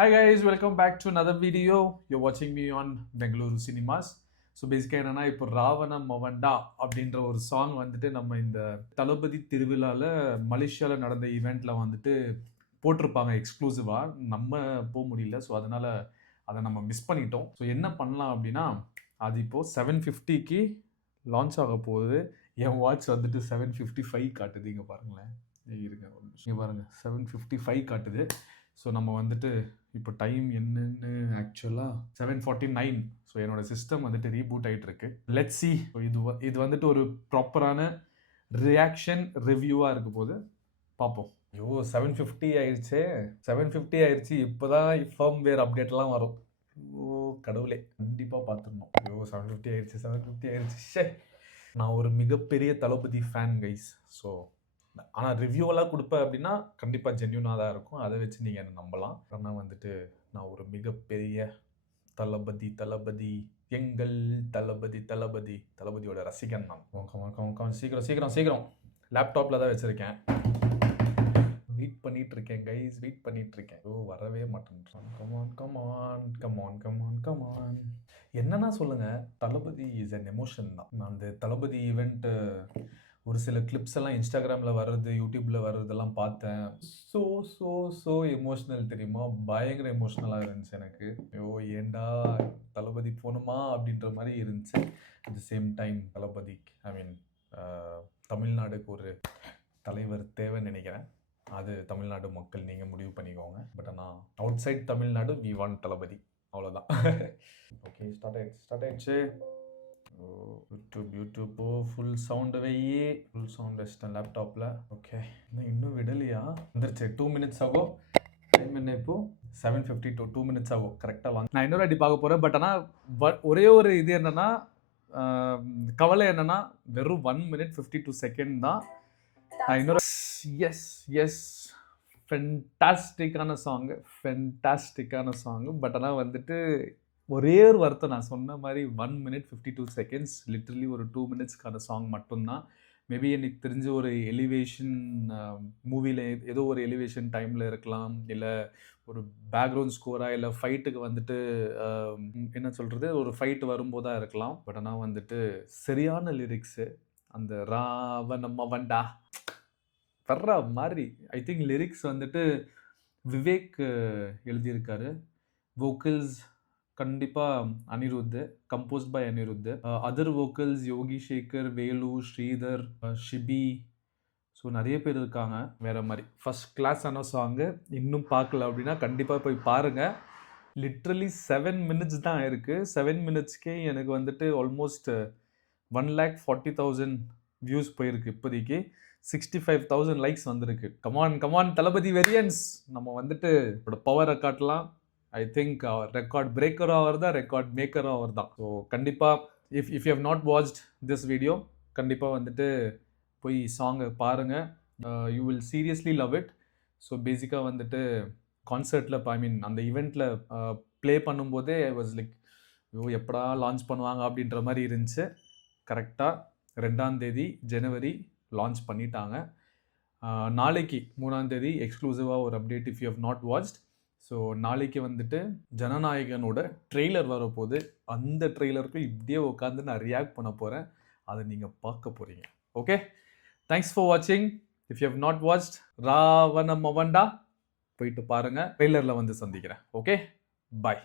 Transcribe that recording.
Hi guys, welcome back to another video. You're watching me on Bengaluru Cinemas. So பேசிக்காக என்னென்னா இப்போ ராவண மவண்டா அப்படின்ற ஒரு சாங் வந்துட்டு நம்ம இந்த தளபதி திருவிழாவில் மலேசியாவில் நடந்த ஈவெண்ட்டில் வந்துட்டு போட்டிருப்பாங்க எக்ஸ்க்ளூசிவாக. நம்ம போக முடியல, ஸோ அதனால் அதை நம்ம மிஸ் பண்ணிட்டோம். ஸோ என்ன பண்ணலாம் அப்படின்னா, அது இப்போது 7:50க்கு லான்ச் ஆக போகுது. என் வாட்ச் வந்துட்டு 7:55 காட்டுது. இங்கே பாருங்களேன், இருங்க இங்கே பாருங்கள் 7:55 காட்டுது. ஸோ நம்ம வந்துட்டு இப்போ டைம் என்னன்னு ஆக்சுவலாக 7:49. ஸோ என்னோட சிஸ்டம் வந்துட்டு ரீபூட் ஆகிட்டு இருக்கு. Let's see. இது வந்துட்டு ஒரு ப்ராப்பரான ரியாக்ஷன் ரிவ்யூவாக இருக்க போது பார்ப்போம். ஐயோ 7:50 ஆயிடுச்சு, 7:50 ஆயிடுச்சு. இப்போ தான் ஃபர்ம்வேர் அப்டேட்லாம் வரும். ஓ கடவுளே, கண்டிப்பாக பார்த்துடணும். ஐயோ 7:50 ஆயிடுச்சு, 7:50 ஆயிடுச்சு. ஷே, நான் ஒரு மிகப்பெரிய தளபதி ஃபேன் கைஸ். ஸோ ஆனால் ரிவ்யூவெல்லாம் கொடுப்பேன் அப்படின்னா கண்டிப்பாக ஜென்யூனாக தான் இருக்கும். அதை வச்சு நீங்கள் என்ன நம்பலாம். ஆனால் வந்துட்டு நான் ஒரு மிகப்பெரிய தளபதி எங்கள் தளபதியோட ரசிகன் நான். சீக்கிரம் லேப்டாப்பில் தான் வச்சுருக்கேன். வெயிட் பண்ணிட்டு இருக்கேன் கைஸ், வெயிட் பண்ணிட்டு இருக்கேன். ஓ வரவே மாட்டேன். கமான். என்னன்னா சொல்லுங்கள், தளபதி இஸ் அன் எமோஷன் தான். நான் அந்த தளபதி ஈவெண்ட்டு ஒரு சில கிளிப்ஸ் எல்லாம் இன்ஸ்டாகிராமில் வர்றது, யூடியூப்பில் வர்றதெல்லாம் பார்த்தேன். ஸோ எமோஷ்னல் தெரியுமா, பயங்கர எமோஷ்னலாக இருந்துச்சு எனக்கு. ஐயோ ஏண்டா தளபதி போகணுமா அப்படின்ற மாதிரி இருந்துச்சு. அட் த சேம் டைம் தளபதி தமிழ்நாடுக்கு ஒரு தலைவர் தேவைன்னு நினைக்கிறேன். அது தமிழ்நாடு மக்கள் நீங்கள் முடிவு பண்ணிக்கோங்க. பட் ஆனால் outside Tamil Nadu we want Thalapathy, அவ்வளோதான். ஓகே, ஸ்டார்ட் ஆயிடுச்சு. YouTube full sound full sound வச்சிட்டேன் லேப்டாப்பில். ஓகே, இன்னும் விடலையா? வந்துருச்சு. 2 minutes ஆகும். டைம் என்ன இப்போது 7:52. 2 minutes ஆகும் கரெக்டாக லான்ச். நான் இன்னொரு அடி பார்க்க போகிறேன். பட் ஆனால் ஒரே ஒரு இது என்னென்னா, கவலை என்னென்னா, வெறும் 1 minute 52 seconds தான். நான் இன்னொரு எஸ் ஃபென்டாஸ்டிக்கான சாங்கு. பட் ஆனால் வந்துட்டு ஒரே ஒரு வருத்தம், நான் சொன்ன மாதிரி 1 minute 52 seconds, லிட்ரலி ஒரு 2 minutesக்கான சாங் மட்டும்தான். மேபி எனக்கு தெரிஞ்ச ஒரு எலிவேஷன் மூவியில் ஏதோ ஒரு எலிவேஷன் டைமில் இருக்கலாம், இல்லை ஒரு பேக்ரவுண்ட் ஸ்கோராக, இல்லை ஃபைட்டுக்கு வந்துட்டு என்ன சொல்கிறது, ஒரு ஃபைட் வரும்போதாக இருக்கலாம். பட் ஆனால் வந்துட்டு சரியான லிரிக்ஸு, அந்த ராவணமவண்டா வர்ற மாதிரி. ஐ திங்க் லிரிக்ஸ் வந்துட்டு விவேக் எழுதியிருக்காரு. வோக்கல்ஸ் கண்டிப்பாக Anirudh, composed by Anirudh. Other vocals Yogi Sekhar, Velu, Sridhar, Shibi. So நிறைய பேர் இருக்காங்க வேறு மாதிரி. ஃபஸ்ட் கிளாஸான சாங்கு. இன்னும் பார்க்கல அப்படின்னா கண்டிப்பாக போய் பாருங்கள். லிட்ரலி 7 minutes தான் இருக்குது. 7 minutesக்கே எனக்கு வந்துட்டு ஆல்மோஸ்ட் 1,40,000 வியூஸ் போயிருக்கு. இப்போதைக்கு 65,000 லைக்ஸ் வந்திருக்கு. கமான் தளபதி வெரியன்ஸ், நம்ம வந்துட்டு பவரை காட்டலாம். ஐ திங்க் ரெக்கார்ட் பிரேக்கரும் அவர் தான், ரெக்கார்ட் மேக்கரும் அவர் தான். ஸோ கண்டிப்பாக if you have not watched this video, கண்டிப்பாக வந்துட்டு போய் சாங்கை பாருங்கள். You will seriously love it. So பேசிக்காக வந்துட்டு கான்சர்ட்டில் அந்த ஈவெண்ட்டில் ப்ளே பண்ணும்போதே ஐ வாஸ் லைக், எப்படா லான்ச் பண்ணுவாங்க அப்படின்ற மாதிரி இருந்துச்சு. கரெக்டாக 2ஆம் தேதி ஜனவரி லான்ச் பண்ணிட்டாங்க. நாளைக்கு 3ஆம் தேதி எக்ஸ்க்ளூசிவாக ஒரு update if you have not watched. So நாளைக்கு வந்துட்டு ஜனநாயகனோட ட்ரெய்லர் வரப்போகுது. அந்த ட்ரெய்லருக்கு இப்படியே உட்காந்து நான் ரியாக்ட் பண்ண போகிறேன். அதை நீங்கள் பார்க்க போகிறீங்க. ஓகே, தேங்க்ஸ் ஃபார் வாட்சிங். If you have not watched ராவணமவண்டா போயிட்டு பாருங்கள். ட்ரெய்லரில் வந்து சந்திக்கிறேன். ஓகே, பாய்.